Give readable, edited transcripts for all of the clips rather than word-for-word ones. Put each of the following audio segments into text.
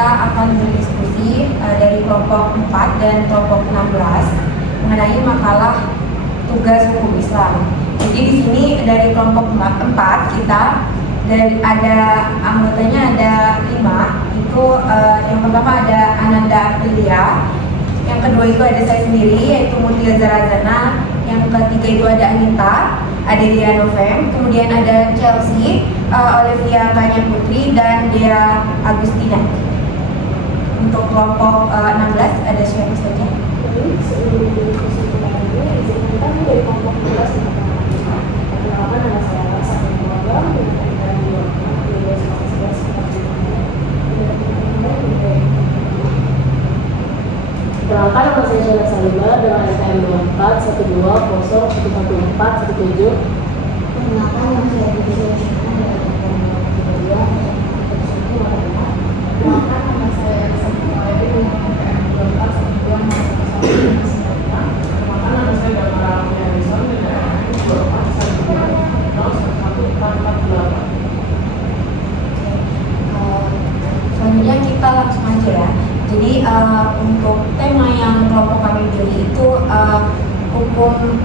kita akan berdiskusi dari kelompok 4 dan kelompok 16 mengenai makalah tugas hukum Islam. Jadi di sini dari kelompok 4 kita dan ada anggotanya ada 5. Itu yang pertama ada Ananda Aprilia, yang kedua itu ada saya sendiri yaitu Mutia Zarazana, yang ketiga itu ada Anita, ada Dia Novem, kemudian ada Chelsea, Olivia Kanya Putri, dan Dea Agustina. Untuk kelompok 16 ada siapa saja? Sebelum kesimpulan ini, izinkan dari kelompok 11 perkenalkan nama saya Rasa Keluarga dengan perkenalkan nama saya Syara Salimah dengan NPM 2412011417. Perkenalkan nama saya Budi Syarifah dengan NPM 22. Perkenalkan nama saya Salimah dengan NPM 2412. Perkenalkan nama saya Damara Alfianison dengan NPM 2412. Selanjutnya kita langsung aja ya. Jadi untuk tema yang kelompok kami pilih itu hukum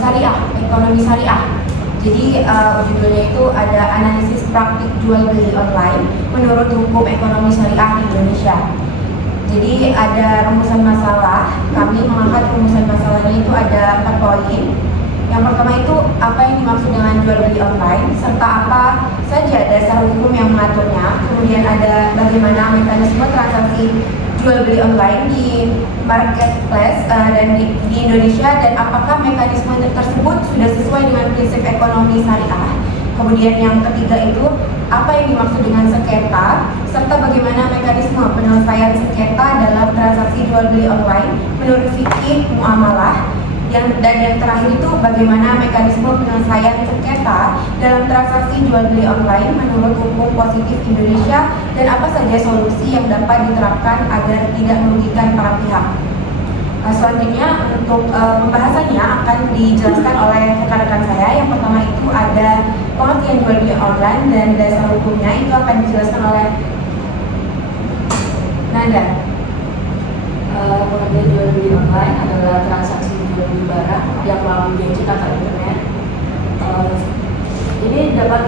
syariah, ekonomi syariah. Jadi judulnya itu ada analisis praktik jual beli online menurut hukum ekonomi syariah di Indonesia. Jadi ada rumusan masalah. Kami mengangkat rumusan masalahnya itu ada 4 poin. Yang pertama itu apa yang dimaksud dengan jual beli online, serta apa saja dasar hukum yang mengaturnya. Kemudian ada bagaimana mekanisme transaksi jual beli online di marketplace dan di Indonesia, dan apakah mekanisme tersebut sudah sesuai dengan prinsip ekonomi syariah. Kemudian yang ketiga itu apa yang dimaksud dengan sengketa, serta bagaimana mekanisme penyelesaian sengketa dalam transaksi jual beli online menurut fikih muamalah. Dan yang terakhir itu bagaimana mekanisme penyelesaian sengketa dalam transaksi jual beli online menurut hukum positif Indonesia, dan apa saja solusi yang dapat diterapkan agar tidak merugikan para pihak. Selanjutnya untuk pembahasannya akan dijelaskan oleh rekan-rekan saya. Yang pertama itu ada pengertian jual beli online dan dasar hukumnya, itu akan dijelaskan oleh Nanda. Pengertian jual beli online adalah transaksi jual beli barang yang melalui gadget atau internet. Ini dapat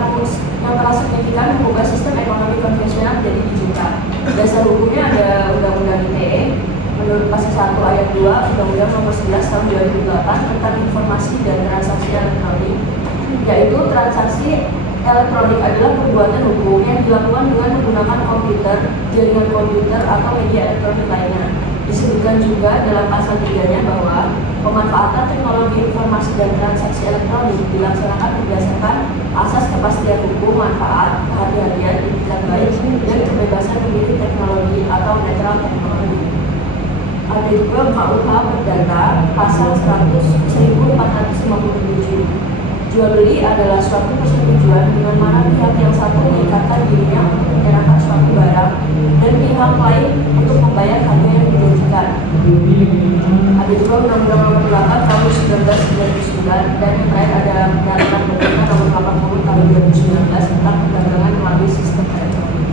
yang telah signifikan mengubah sistem ekonomi konvensional menjadi digital. Dasar hukumnya ada Undang-Undang ITE menurut pasal 1 ayat 2 Undang-Undang Nomor 11 Tahun 2008 tentang informasi dan transaksi elektronik, yaitu transaksi elektronik adalah perbuatan hukum yang dilakukan dengan menggunakan komputer, jaringan komputer atau media elektronik lainnya. Disebutkan juga dalam pasal 3-nya bahwa pemanfaatan teknologi informasi dan transaksi elektronik dilaksanakan berdasarkan asas kepastian hukum, manfaat, kehati-hatian, etikat baik, dan kebebasan memilih teknologi atau netral teknologi. Ada juga KUH Perdata pasal 1457. Jual beli adalah suatu persetujuan dengan mana pihak yang satu mengikatkan dirinya untuk menyerahkan suatu barang dan pihak lain untuk membayar harga yang dijanjikan. Ada juga Undang-Undang Nomor 8 Tahun 1999, dan yang terakhir ada Peraturan Pemerintah Nomor 80 Tahun 2019 tentang perdagangan melalui sistem elektronik.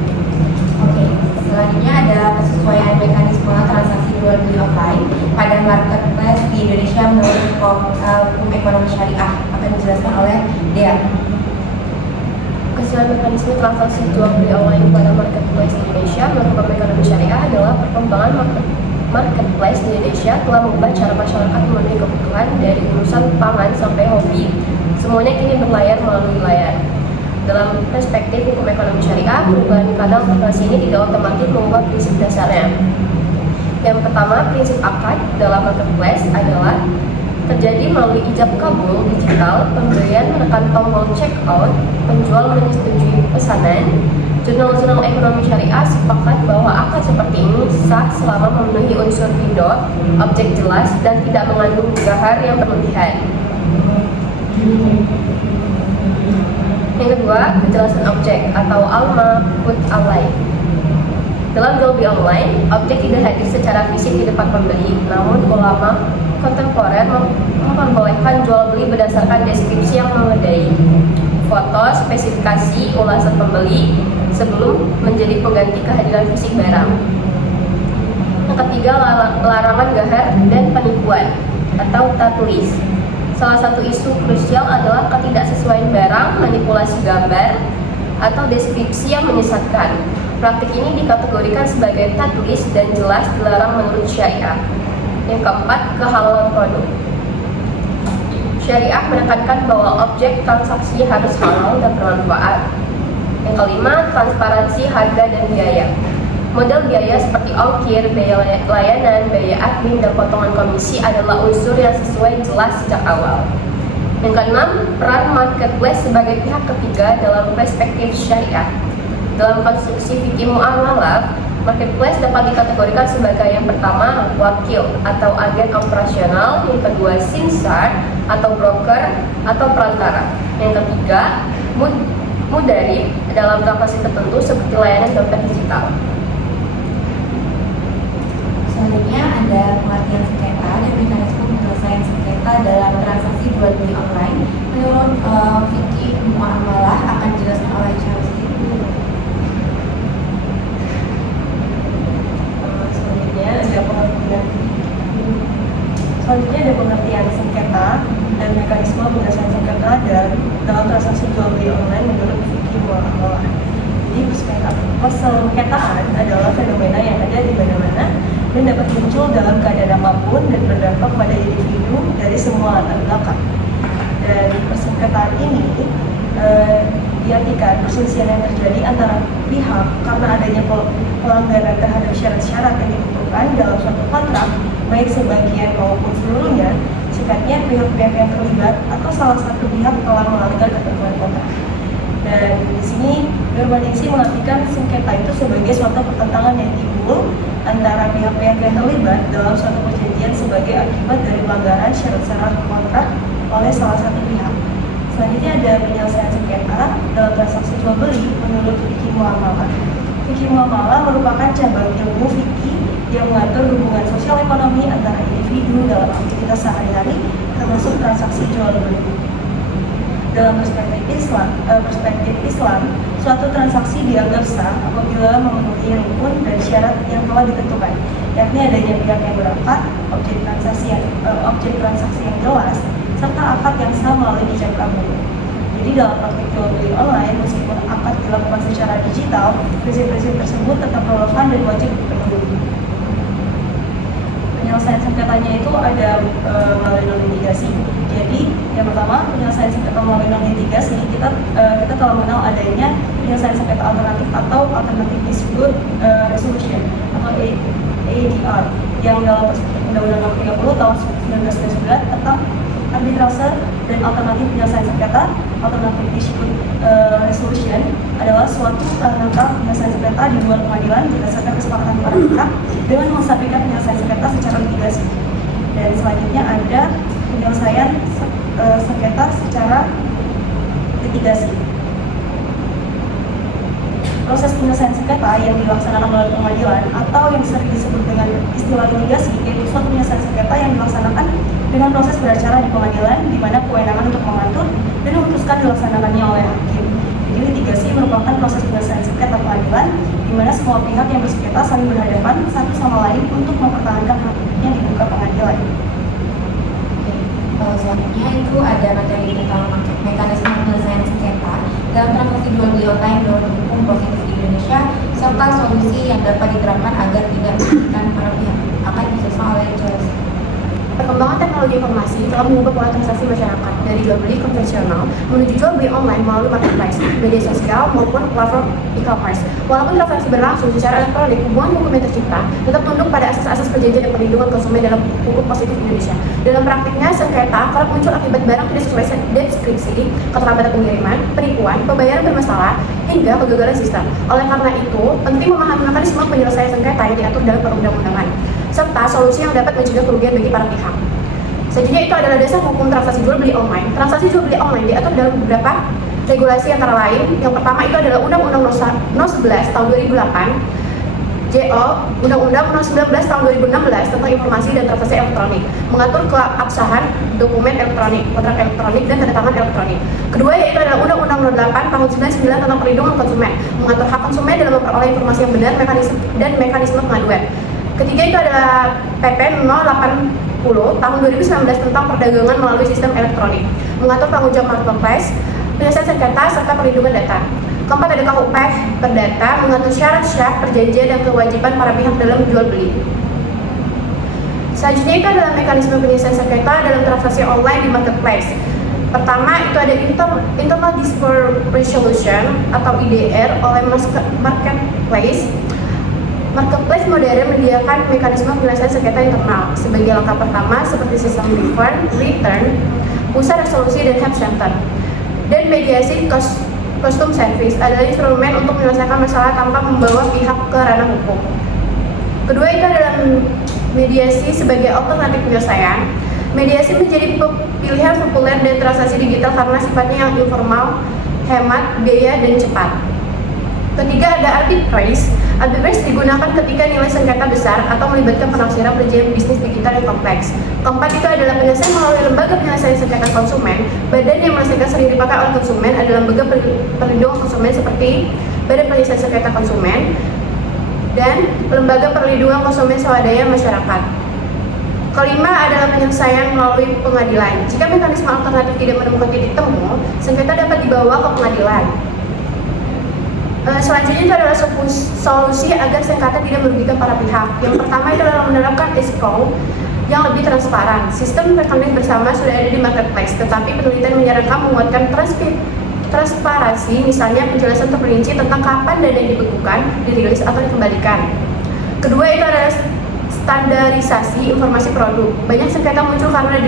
Oke, selanjutnya ada kesesuaian mekanisme transaksi jual beli online pada marketplace di Indonesia menurut hukum ekonomi syariah, akan dijelaskan oleh Dea. Kesesuaian mekanisme transaksi jual beli online pada marketplace di Indonesia menurut hukum ekonomi syariah adalah perkembangan marketplace di Indonesia telah mengubah cara masyarakat memenuhi kebutuhan dari urusan pangan sampai hobi. Semuanya kini berlayar melalui layar. Dalam perspektif hukum ekonomi syariah, perubahan kadang transaksi ini tidak otomatis mengubah prinsip dasarnya. Yang pertama, prinsip akad dalam marketplace adalah terjadi melalui ijab kabul digital, pembelian menekan tombol check out, penjual menyetujui pesanan. Jurnal-jurnal ekonomi syariah sepakat bahwa akad seperti ini sah selama memenuhi unsur ridho, objek jelas, dan tidak mengandung gahar yang berlebihan. Yang kedua, kejelasan objek atau al-maqud alai. Dalam jual beli online, objek tidak hadir secara fisik di depan pembeli, namun ulama kontemporer memperbolehkan jual beli berdasarkan deskripsi yang memadai. foto, spesifikasi, ulasan pembeli sebelum menjadi pengganti kehadiran fisik barang. Yang ketiga, larangan gahar dan penipuan atau tulis. Salah satu isu krusial adalah ketidaksesuaian barang, manipulasi gambar, atau deskripsi yang menyesatkan. Praktik ini dikategorikan sebagai tulis dan jelas dilarang menurut syariah. Yang keempat, kehalalan produk. Syariah menekankan bahwa objek transaksi harus halal dan bermanfaat. Yang kelima, transparansi harga dan biaya. Model biaya seperti ongkir, biaya layanan, biaya admin, dan potongan komisi adalah unsur yang sesuai jelas sejak awal. Yang keenam, peran marketplace sebagai pihak ketiga dalam perspektif syariah. Dalam konstruksi fikih muamalah, marketplace dapat dikategorikan sebagai yang pertama, wakil atau agen operasional, yang kedua, simsar atau broker atau perantara, yang ketiga, mudarib dalam transaksi tertentu seperti layanan dompet digital. Selanjutnya ada pengertian sengketa dan mekanisme penyelesaian sengketa dalam transaksi jual beli online. Menurut fikih muamalah akan dijelaskan oleh Charles Lee. Selanjutnya ada pengertian sengketa dan mekanisme penyelesaian sengketa dalam transaksi jual beli online menurut fikih muamalah. Jadi persengketaan adalah fenomena yang ada di mana-mana dan dapat muncul dalam keadaan apapun dan berdampak pada individu dari semua latar belakang. Dan persengketaan ini diartikan perselisihan yang terjadi antara pihak karena adanya pelanggaran terhadap syarat-syarat yang ditentukan dalam suatu kontrak, baik sebagian maupun seluruhnya, sifatnya pihak-pihak yang terlibat atau salah satu pihak telah melanggar ketentuan kontrak. Dan di sini Berbaningsi mengartikan sengketa itu sebagai suatu pertentangan yang timbul antara pihak-pihak yang terlibat dalam suatu perjanjian sebagai akibat dari pelanggaran syarat-syarat kontrak oleh salah satu pihak. Selanjutnya ada penyelesaian sengketa dalam transaksi jual beli menurut fikih muamalah. Fikih muamalah merupakan cabang ilmu fikih yang mengatur hubungan sosial ekonomi antara individu dalam aktivitas sehari-hari, termasuk transaksi jual beli. Dalam perspektif Islam, suatu transaksi dianggap sah apabila memenuhi rukun dan syarat yang telah ditentukan, yakni adanya pihak yang berangkat, objek transaksi yang jelas, serta akad yang sah melalui ijab kabul. Jadi dalam praktik jual beli online, meskipun akad dilakukan secara digital, prinsip-prinsip tersebut tetap relevan dan wajib dipenuhi. Penyelesaian sengketanya itu ada melalui non-litigasi. Jadi yang pertama, penyelesaian sengketa melalui non-litigasi, kita telah mengenal adanya penyelesaian sengketa alternatif atau alternative dispute resolution atau ADR yang dalam Undang-Undang Nomor 30 tahun 1999 tentang arbitrase dan alternatif penyelesaian sengketa. Alternative dispute resolution adalah suatu rangka penyelesaian sengketa di luar pengadilan berdasarkan kesepakatan para pihak dengan mengesampingkan penyelesaian sengketa secara litigasi. Dan selanjutnya ada penyelesaian sengketa secara litigasi. Proses penyelesaian sengketa yang dilaksanakan melalui pengadilan atau yang sering disebut dengan istilah litigasi yaitu suatu penyelesaian sengketa yang dilaksanakan dengan proses beracara di pengadilan di mana kewenangan untuk mengatur dan memutuskan dilaksanakannya oleh hakim. Jadi litigasi merupakan proses penyelesaian sengketa pengadilan di mana semua pihak yang bersengketa saling berhadapan satu sama lain untuk mempertahankan haknya di muka pengadilan. Selanjutnya itu ada materi tentang mekanisme penyelesaian sengketa dalam transaksi jual beli online menurut hukum positif di Indonesia serta solusi yang dapat diterapkan agar tidak merugikan para pihak. Akan dijelaskan oleh Charles. Perkembangan teknologi informasi telah mengubah pola transaksi masyarakat dari jual beli konvensional menuju jual beli online melalui marketplace, media sosial maupun platform e-commerce. Walaupun transaksi berlangsung secara elektronik, hubungan hukum yang tercipta tetap tunduk pada asas-asas perjanjian dan perlindungan konsumen dalam hukum positif Indonesia. Dalam praktiknya, sengketa kerap muncul akibat barang tidak sesuai deskripsi, keterlambatan pengiriman, penipuan, pembayaran bermasalah, hingga kegagalan sistem. Oleh karena itu, penting memahami mekanisme penyelesaian sengketa yang diatur dalam perundang-undangan, serta solusi yang dapat mencegah kerugian bagi para pihak. Selanjutnya itu adalah dasar hukum transaksi jual beli online. Transaksi jual beli online diatur dalam beberapa regulasi antara lain. Yang pertama itu adalah Undang-Undang Nomor 11 Tahun 2008. JO, Undang-Undang Nomor 19 Tahun 2016 tentang Informasi dan Transaksi Elektronik, mengatur keabsahan dokumen elektronik, kontrak elektronik, dan tanda tangan elektronik. Kedua yaitu adalah Undang-Undang Nomor 8 Tahun 99 tentang Perlindungan Konsumen, mengatur hak konsumen dalam memperoleh informasi yang benar, mekanisme pengaduan. Ketiga itu adalah PP 080 Tahun 2019 tentang Perdagangan melalui Sistem Elektronik, mengatur tanggung jawab marketplace, penyelesaian sengketa, serta perlindungan data. Keempat ada KUP Perdata, mengatur syarat-syarat perjanjian dan kewajiban para pihak dalam menjual beli. Selanjutnya itu adalah mekanisme penyelesaian sengketa dalam transaksi online di marketplace. Pertama itu ada Internal Dispute Resolution atau IDR oleh marketplace. Marketplace modern menyediakan mekanisme penyelesaian sengketa internal sebagai langkah pertama seperti sistem refund, return, pusat resolusi, dan help center. Dan mediasi custom service adalah instrumen untuk menyelesaikan masalah tanpa membawa pihak ke ranah hukum. Kedua itu adalah mediasi sebagai alternatif penyelesaian. Mediasi menjadi pilihan populer dan transaksi digital karena sifatnya yang informal, hemat, biaya, dan cepat. Ketiga ada arbitrage. Arbitrage digunakan ketika nilai sengketa besar atau melibatkan penafsiran perjanjian bisnis digital yang kompleks. Keempat itu adalah penyelesaian melalui lembaga penyelesaian sengketa konsumen. Badan yang menyelesaikan sering dipakai oleh konsumen adalah lembaga perlindungan konsumen seperti Badan Penyelesaian Sengketa Konsumen dan Lembaga Perlindungan Konsumen Swadaya Masyarakat. Kelima adalah penyelesaian melalui pengadilan. Jika mekanisme alternatif tidak menemukan titik temu, sengketa dapat dibawa ke pengadilan. Selanjutnya itu adalah solusi agar sengketa tidak merugikan para pihak. Yang pertama itu adalah menerapkan escrow yang lebih transparan. Sistem rekening bersama sudah ada di marketplace, tetapi penelitian menyarankan menguatkan transparansi, misalnya penjelasan terperinci tentang kapan dana yang dibekukan, dirilis atau dikembalikan. Kedua itu adalah standarisasi informasi produk. Banyak sengketa muncul karena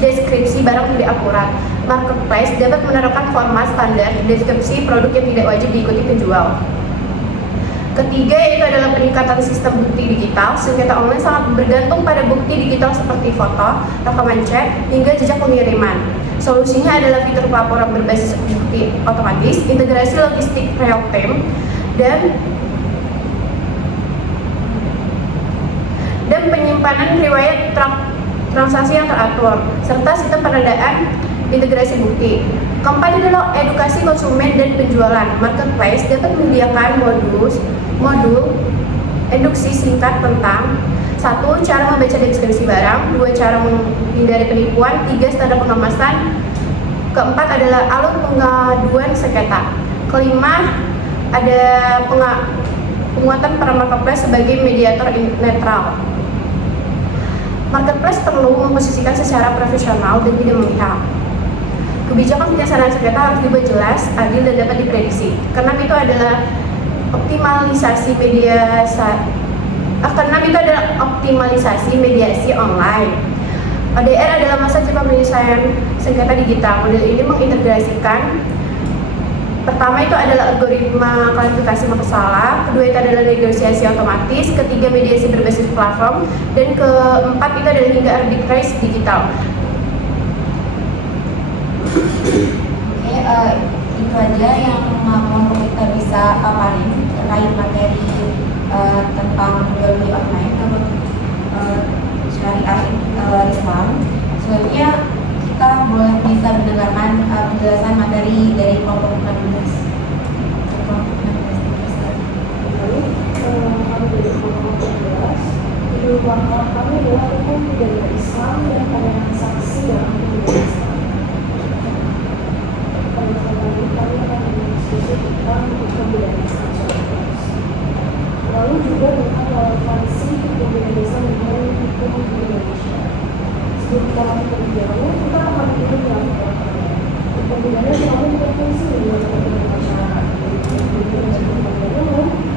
deskripsi barang tidak akurat. Marketplace dapat menerapkan format standar deskripsi produk yang tidak wajib diikuti penjual. Ketiga yaitu adalah peningkatan sistem bukti digital. Sengketa online sangat bergantung pada bukti digital seperti foto, rekaman chat, hingga jejak pengiriman. Solusinya adalah fitur pelaporan berbasis bukti otomatis, integrasi logistik real time, dan penyimpanan riwayat transaksi yang teratur, serta sistem penandaan integrasi bukti. Keempat adalah edukasi konsumen dan penjualan. Marketplace dapat menyediakan modul eduksi singkat tentang 1. Cara membaca deskripsi barang, 2. Cara menghindari penipuan, 3. Standar pengemasan. Keempat adalah alur pengaduan sengketa. Kelima ada penguatan peran marketplace sebagai mediator netral. Marketplace perlu memposisikan secara profesional dan tidak memihak. Kebijakan penyelesaian sengketa harus dibuat jelas, adil, dan dapat diprediksi. Keenam itu adalah optimalisasi mediasi online. ODR adalah masa jeda penyelesaian sengketa digital. Model ini mengintegrasikan pertama itu adalah algoritma klasifikasi masalah, kedua itu adalah negosiasi otomatis, ketiga mediasi berbasis platform, dan keempat itu adalah hingga arbitrage digital. Oke, itu aja yang mau kita bisa paparin terkait materi tentang jual beli online menurut syariah Islam. Selanjutnya kita boleh bisa mendengarkan penjelasan materi dari kelompok 16. Lalu kami dari kelompok 16 judul pemahaman kami adalah hukum pidana Islam dan pandangan saksi yang tidak Islam. Pada kesempatan ini kami akan berdiskusi tentang hukum pidana Islam. Lalu juga tentang relevansi hukum pidana Islam dengan hukum di Indonesia. Sebelum kita masuk lebih jauh, kita akan dulu melakukan hukum pidana selalu berfungsi dalam kepentingan masyarakat,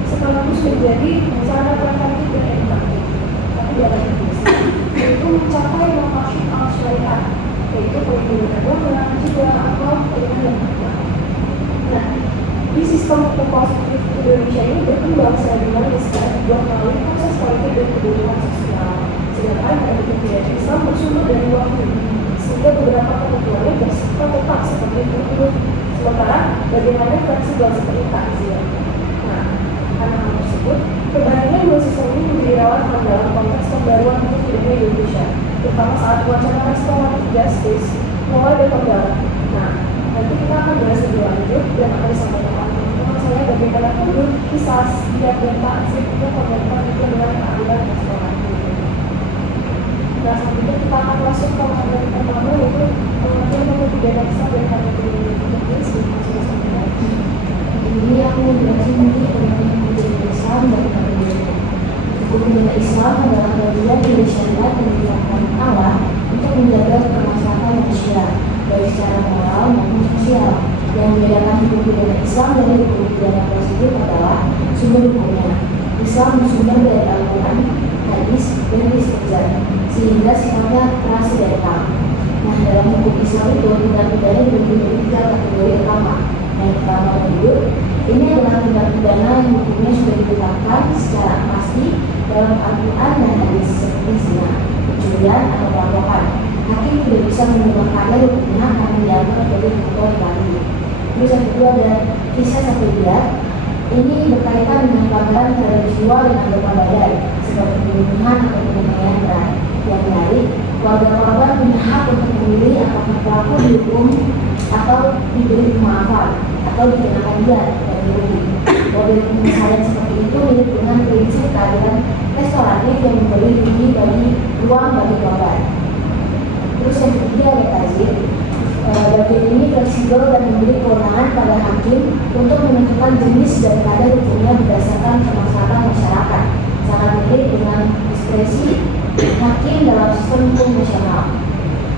sekaligus menjadi sarana preventif dan edukatif. Tapi dalam Indonesia, itu mencapai maksud syariat, yaitu perlindungan agama, juga akhlak, perlindungan dan hukum. Nah, di sistem hukum positif Indonesia ini berkembang secara dinamis dan dibuat melalui proses politik dan kebutuhan sosial. Sedangkan hukum pidana Islam bersumber dari wahyu, sehingga beberapa ketentuannya bersifat tetap seperti itu. Sementara bagaimana fleksibel seperti takziah. Nah, karena hal tersebut, Perbandingan dua sistem ini menjadi relevan dalam konteks pembaruan hukum pidana Indonesia, terutama saat wacana restoratif justice mulai berkembang. Nah, nanti kita akan bahas lebih lanjut dan akan disampaikan teman saya bagaimana menurut kisah dan taksir untuk pemerintah itu dengan keadilan restoratif. Nah, selanjutnya kita akan masuk ke materi pertama yaitu pengertian hukum pidana kisah dan taksir mungkin sebelum masuk ke sana. Ini aku menjelaskan mungkin pengertian hukum pidana Islam dan Indonesia. Hukum pidana Islam adalah bagian dari syariat yang ditetapkan Allah untuk menjaga kemaslahatan manusia, baik secara moral maupun sosial. Yang membedakan hukum pidana Islam dari hukum pidana positif adalah sumber hukumnya. Islam bersumber dari Al-Quran, hadis, dan istihzar, sehingga sifatnya transidental. Nah, dalam hukum Islam itu tindak pidana dibagi menjadi 3 kategori utama. Yang pertama hidup, ini adalah tindak pidana yang hukumnya sudah ditetapkan secara pasti dalam Al-Quran dan hadis seperti zina, pencurian atau perampokan. Hakim tidak bisa mengubahkannya hukumnya karena dianggap sebagai faktor lagi. Terus yang kedua ada kisah safiliyah. Ini berkaitan dengan pelanggaran terhadap jiwa dan agama badan seperti pembunuhan atau penganiayaan berat. Yang menarik, keluarga korban punya hak untuk memilih apakah pelaku dihukum atau diberi pemaafan atau dikenakan diat dan rugi. Model penyelesaian seperti itu mirip dengan prinsip keadilan restoratif yang memberi ruang bagi korban. Terus yang ketiga ada tazir. Bagian ini fleksibel dan memberi kewenangan pada hakim untuk menentukan jenis dan kadar hukumnya berdasarkan kemaslahatan masyarakat. Sangat mirip dengan diskresi hakim dalam sistem hukum nasional.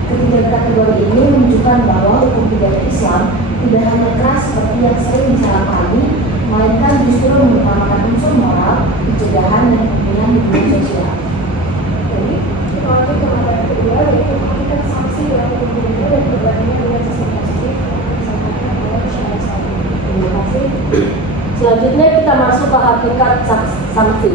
Ketiga kategori ini menunjukkan bahwa hukum pidana Islam tidak hanya keras seperti yang sering disalahpahami, melainkan justru mengutamakan unsur moral, pencegahan, dan pembinaan hubungan sosial. Jadi, kita lanjut ke materi kedua, yaitu mengakibat sanksi dalam hukum pidana dan perbandingan dengan sistem positif yang disampaikan oleh Syarah Sari. Terima kasih. Selanjutnya kita masuk ke hakikat sanksi.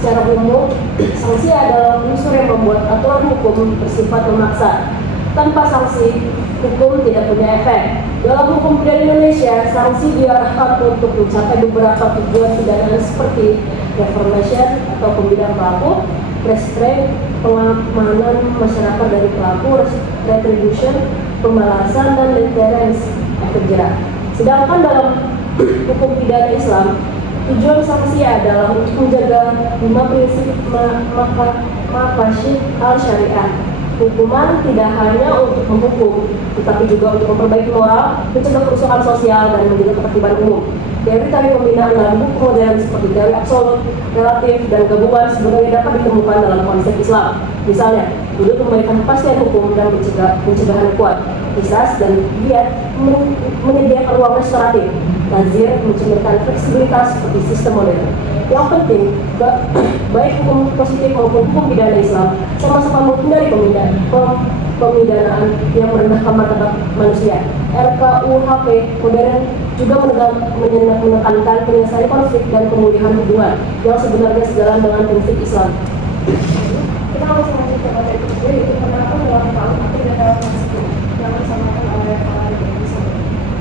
Secara umum, sanksi adalah unsur yang membuat aturan hukum bersifat memaksa. Tanpa sanksi, hukum tidak punya efek. Dalam hukum pidana Indonesia, sanksi diarahkan untuk mencapai beberapa tujuan pidana seperti reformation atau pembinaan pelaku, restraint, pengamanan masyarakat dari pelaku, retribution, pembalasan, dan deterrence, efek jerak. Sedangkan dalam hukum pidana Islam, tujuan sanksi adalah untuk menjaga 5 prinsip maqasid al-syariah. Hukuman tidak hanya untuk menghukum, tetapi juga untuk memperbaiki moral, mencegah kerusakan sosial, dan menjaga ketertiban umum. Teori pembinaan dalam hukum modern seperti teori absolut, relatif, dan gabungan sebenarnya dapat ditemukan dalam konsep Islam. Misalnya, untuk memberikan kepastian hukum dan pencegahan yang kuat. Qisas dan diat menyediakan ruang restoratif. Tazir mencerminkan fleksibilitas seperti sistem modern. Yang penting, baik hukum positif maupun hukum pidana Islam sama-sama menghindari pemidanaan yang merendahkan martabat manusia. RKUHP modern juga menekankan penyelesaian konflik dan pemulihan hubungan yang sebenarnya sejalan dengan prinsip Islam. Kita langsung lanjut ke materi kedua, yaitu penerapan dalam KUHP dan dalam konstitusi yang disampaikan oleh Kepala Divisi.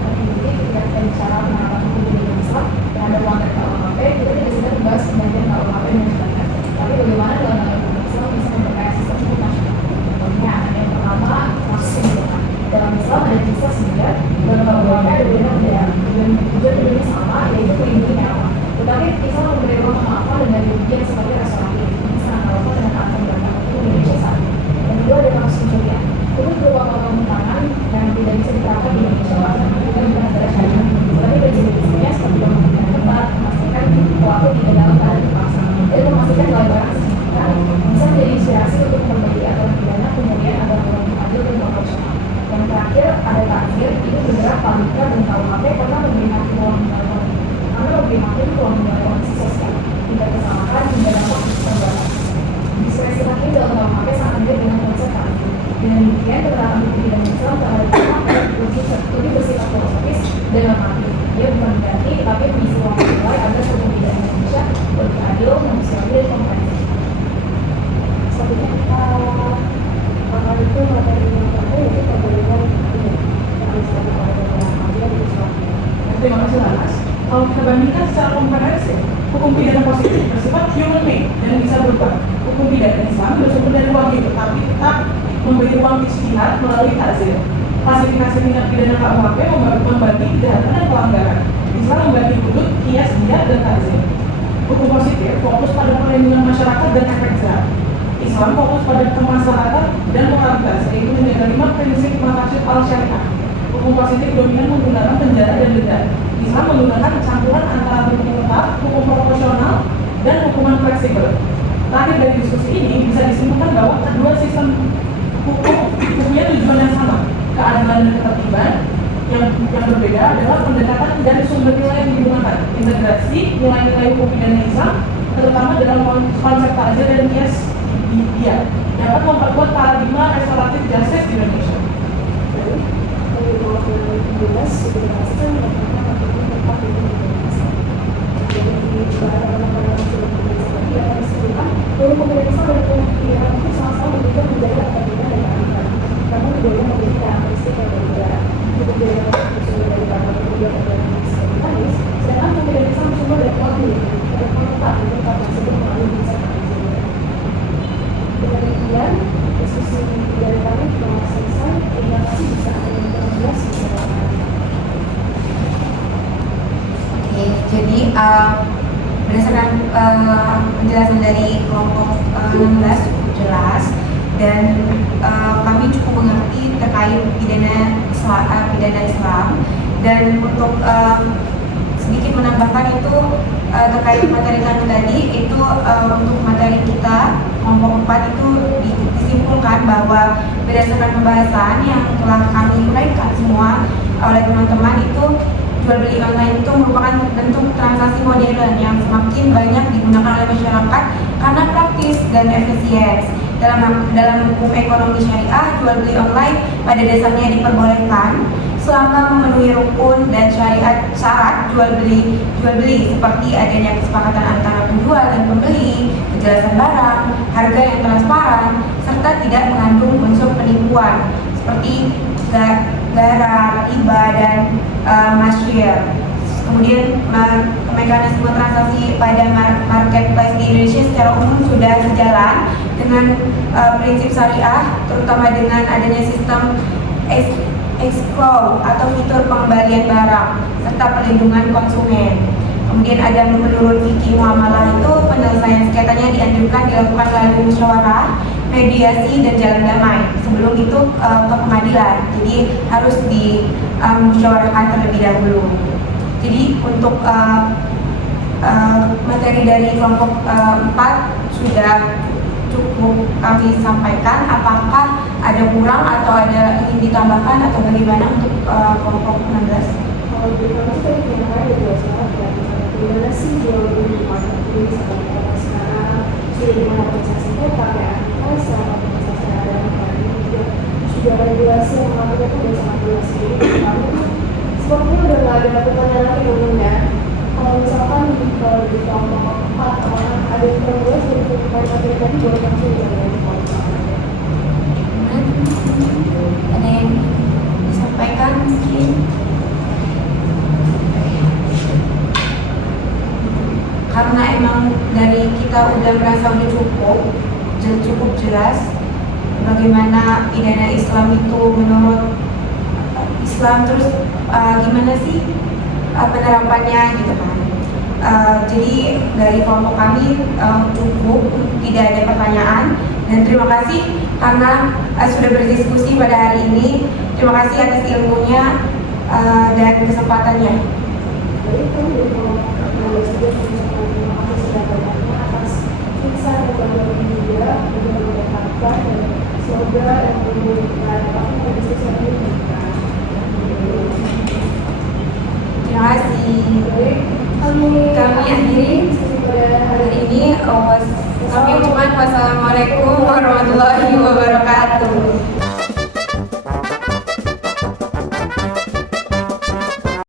Nanti ketika kita bicara penerapan hukum pidana Islam terhadap pelanggaran KUHP, kita tidak sedang membahas sebagian KUHP dan masyarakat, tapi bagaimana dalam Islam bisa memperkaya sistem hukum nasional. Contohnya, yang pertama kasus pembunuhan. Dalam Islam ada kisah sehingga dalam KUHP ada benar tujuan pidana sama, yaitu melindungi nyawa. Tetapi Islam memberi ruang pemaafan dengan demikian seperti restoratif. Dengan alasan beragam itu Indonesia saat ini. Yang kedua ada kasus pencurian. Itu berupa potong tangan yang tidak bisa diterapkan di Indonesia karena itu bukan negara syariah. Tetapi prinsip-prinsipnya seperti pembunuhan tempat, memberi ruang ijtihad melalui takzir. Klasifikasi tindak pidana KUHP membagi kejahatan dan pelanggaran. Islam membagi hudud, qiyas, diyat, dan takzir. Hukum positif fokus pada perlindungan masyarakat dan efek jerah. Islam fokus pada kemaslahatan dan moralitas, yaitu menjaga 5 prinsip maqasid al-syariah. Hukum positif dominan menggunakan penjara dan denda. Islam menggunakan campuran antara hukum tetap, hukum proporsional, dan hukuman fleksibel. Terakhir dari diskusi ini bisa disimpulkan bahwa kedua sistem hukum punya tujuan yang sama, keadilan dan ketertiban. Yang berbeda adalah pendekatan dari sumber nilai yang digunakan, integrasi nilai-nilai hukum pidana Islam, terutama dalam konsep takzir dan qiyas dia dapat memperkuat paradigma restoratif justice di Indonesia. Demikian diskusi dari kami telah selesai. Terima kasih bisa Oke, jadi berdasarkan penjelasan dari kelompok 16 cukup jelas dan kami cukup mengerti terkait pidana Islam dan untuk sedikit menambahkan itu terkait materi kami tadi itu untuk materi kita kelompok 4 itu disimpulkan bahwa berdasarkan pembahasan yang telah kami uraikan semua oleh teman-teman itu jual beli online itu merupakan bentuk transaksi modern yang semakin banyak digunakan oleh masyarakat karena praktis dan efisien. Dalam hukum ekonomi syariah, jual beli online pada dasarnya diperbolehkan selama memenuhi rukun dan syarat jual beli seperti adanya kesepakatan antara penjual dan pembeli, kejelasan barang, harga yang transparan, serta tidak mengandung unsur penipuan seperti garar, riba, dan masyir. Kemudian mekanisme transaksi pada marketplace di Indonesia secara umum sudah sejalan dengan prinsip syariah, terutama dengan adanya sistem escrow atau fitur pengembalian barang serta perlindungan konsumen. Kemudian ada menurut fikih muamalah itu penyelesaian sengketanya dianjurkan dilakukan melalui musyawarah, mediasi, dan jalan damai. Sebelum itu ke pengadilan, jadi harus dimusyawarahkan terlebih dahulu. Jadi untuk materi dari kelompok 4 sudah cukup kami sampaikan. Apakah ada kurang atau ada ingin ditambahkan atau bagaimana untuk kelompok 16? Kalau dari kami tadi kira-kira ada 2 syarat ya. Gimana sih jual beli marketplace sampai sekarang sudah dimana organisasinya pakai aktivitas sama organisasi ada sudah regulasi yang mengaturnya itu sudah sangat jelas. Jadi kami sepertinya udah nggak ada pertanyaan lagi umumnya. Kalau misalkan kalau di kelompok 4 orang ada yang kurang jelas dari materi tadi boleh langsung dari kelompok. Ada yang disampaikan mungkin? Karena emang dari kita udah merasa udah cukup jelas bagaimana pidana Islam itu menurut Islam, terus gimana sih penerapannya gitu kan. Jadi dari kelompok kami cukup, tidak ada pertanyaan, dan terima kasih karena sudah berdiskusi pada hari ini. Terima kasih atas ilmunya dan kesempatannya. Jadi kami dari kelompok sudah sudah banyaknya atas kisah dan berbagi juga untuk mendapatkan dan semoga yang memberikan pada diskusi ini. Terima kasih. Kami akhiri hari ini. Kami ucapkan wassalamualaikum warahmatullahi wabarakatuh.